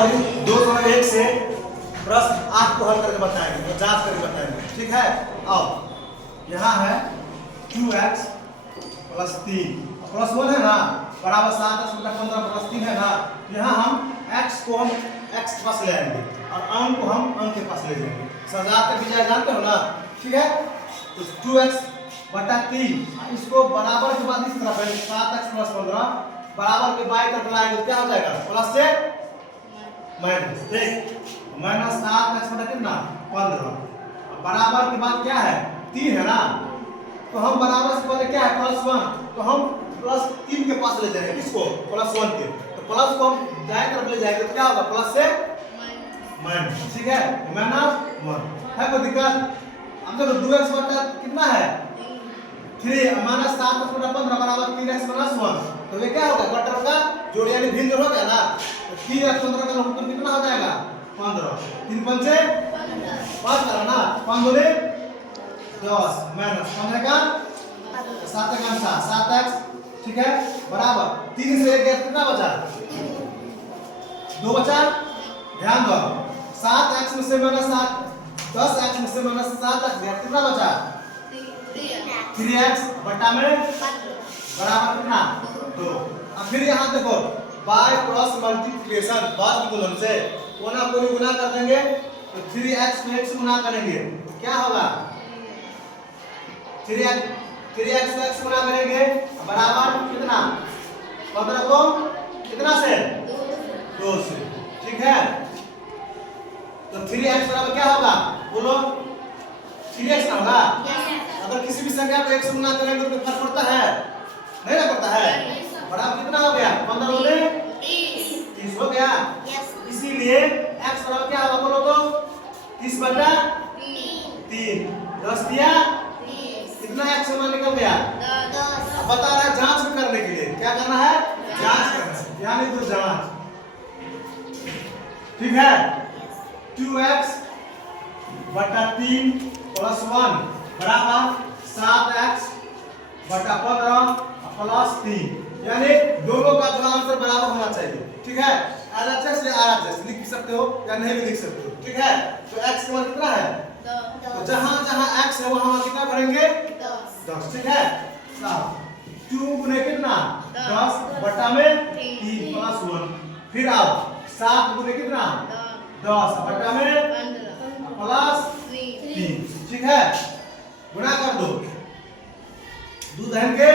Sorry 201 से प्रश्न 8 को हल करके बताएंगे, जांच करके बताएंगे। ठीक है, आओ यहाँ है 2x प्लस 3 प्लस 1 है ना, बराबर 7x बटा 15 प्लस 3 है ना। यहाँ हम x को हम x के पास ले आएंगे और अंक को हम अंक के पास ले जाएंगे। सजात के विचार जानते हो ना। ठीक है, तो 2x बटा 3 इसको बराबर के बाद इस तरफ है 7x प्लस 15 बराबर के बाएं तरफ लाएंगे तो क्या हो जाएगा, प्लस से माइनस। ठीक, माइनस 7x बटा कितना 15 बराबर के बाद क्या है 3 है ना, तो हम बराबर से पहले क्या है प्लस 1, तो हम प्लस 3 के पास ले जाएंगे किसको, प्लस 1 के। तो प्लस को हम दाएं तरफ ले जाएंगे तो क्या होगा, प्लस से माइनस। ठीक है, माइनस 1 है, कोई दिक्कत। अब देखो 2x बटा कितना है 3 माइनस 7x बटा 15 बराबर 3x माइनस 1, तो ये क्या होगा कटर का जोड़ यानी भिन्न जोड़ हो गया ना। तो 3x 15 का उत्तर कितना हो जाएगा 15, 3 पंचे 5 करा ना, 5 दूनी 10 माइनस 15 का 7 का 7x। ठीक है, बराबर 3 से 1 गया कितना बचा 2 बचा। ध्यान दो 7x में से माइनस 7 10x में से माइनस 7x गया कितना बचा 3x बटा में बराबर कितना 2। अब फिर यहाँ देखो बाय क्रॉस मल्टीप्लिकेशन बाद में गुणन से कोना कोनी गुना कर देंगे तो 3x में x गुना करेंगे तो क्या होगा 3x को x गुना करेंगे बराबर कितना 15 को कितना से 2 से। ठीक है, तो 3x बराबर क्या होगा बोलो 3x ना होगा। अगर किसी भी संख्या को 1 से गुना करेंगे तो फर्क पड़ता है, नहीं ना पड़ता है। बराबर कितना हो गया 15 होने 30 हो गया। इसीलिए x बराबर क्या होगा बोलो तो 30 बटा 3 10 दिया कितना x समान निकल गया 10। अब बता रहा है जांच करने के लिए क्या करना है, जांच करना है, यानी तो जांच। ठीक है, 2x बटा 3 प्लस 1 बराबर 7x बटा 15 प्लस 3, यानी दोनों का जो आंसर बराबर होना चाहिए। ठीक है, RHS या RHS लिख सकते हो या नहीं भी लिख सकते हो। ठीक है, तो x का मान कितना है 10, तो जहां जहां x है वहां कितना करेंगे 10। ठीक है, 2 गुने कितना 10 बटा में 3 प्लस 1, फिर आओ 7 गुने कितना 10 बटा में प्लस 3। ठीक है, गुणा कर दो 2 धन के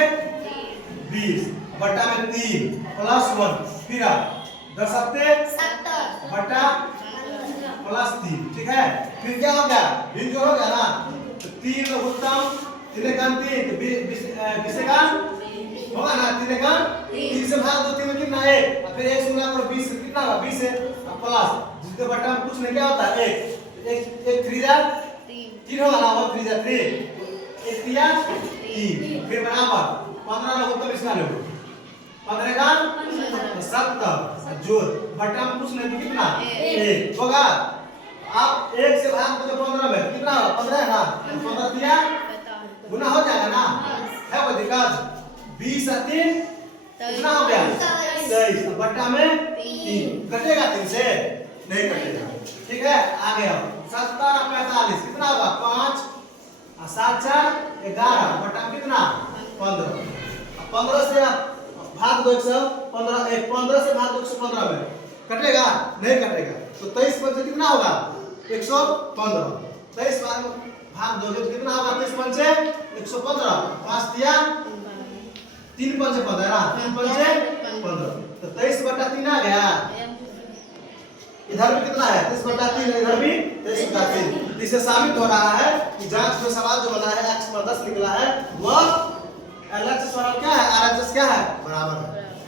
20 बटा में 3 प्लस 1, फिर आ 10 सत्ते बटा प्लस 3। ठीक है, फिर क्या हो गया भिन्न जोड़ हो गया ना, तो 3 में उत्तम 3 का 3 तो 20 का होगा ना, 3 का 3 से भाग दो 3 में कितना 1 और फिर 1 से गुणा करो 20 कितना होगा 20 है प्लस जिसके बटा में कुछ नहीं क्या होता है 1 3 जा 3 होगा ना 1 3 जा 3 1 3 3 फिर बराबर 15 में उत्तर इसका लो 15 का 70 जोड़ बटा में कुछ नहीं कितना 1 होगा। आप 1 से भाग दो 15 में कितना होगा 15 है ना, 15 दिया गुना हो जाएगा ना, है कोई दिक्कत। 20 और 3 कितना हो गया 23 बटा में 3 कटेगा 3 से नहीं कटेगा। ठीक है, आगे आओ 70 और 45 कितना होगा 5 और 7 4 11 बटा में कितना 15। 15 से भाग दो 115 15 से भाग दो 115 में कटेगा नहीं कटेगा, तो 23 पंचे कितना होगा 115। 23 भाग दोगे तो कितना होगा 23 पंचे 115 5 दिया 3 पंचे 15 ना 3 पंचे 15, तो 23 बटा 3 आ गया। इधर भी कितना है 23 बटा 3, इधर भी 23 बटा 3। इससे साबित हो रहा है कि जांच में सवाल जो बना है x पर 10 निकला है वह LHS सवाल क्या है RHS क्या है बराबर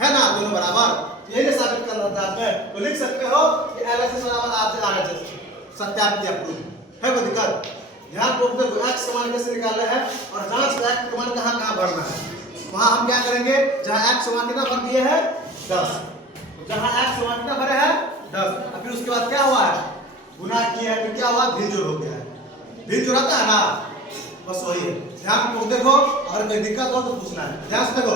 है ना, दोनों बराबर। यही साबित करना जांच में, तो लिख सकते हो कि LHS बराबर RHS सत्यापित या प्रूफ है, कोई दिक्कत। ध्यान पूर्वक देखो x समान कैसे निकालना है और जांच का x मान कहां भरना है। वहां हम क्या करेंगे जहां x समान कितना भर दिए है 10, जहां x समान कितना भरे है 10, फिर उसके बाद क्या हुआ है गुना किया है, क्या हुआ भिन्न जोड़ हो गया है। भिन्न जोड़ आता है ना, बस वही है। ध्यान पूर्वक देखो, अगर कोई दिक्कत हो तो पूछना है। ध्यान से देखो।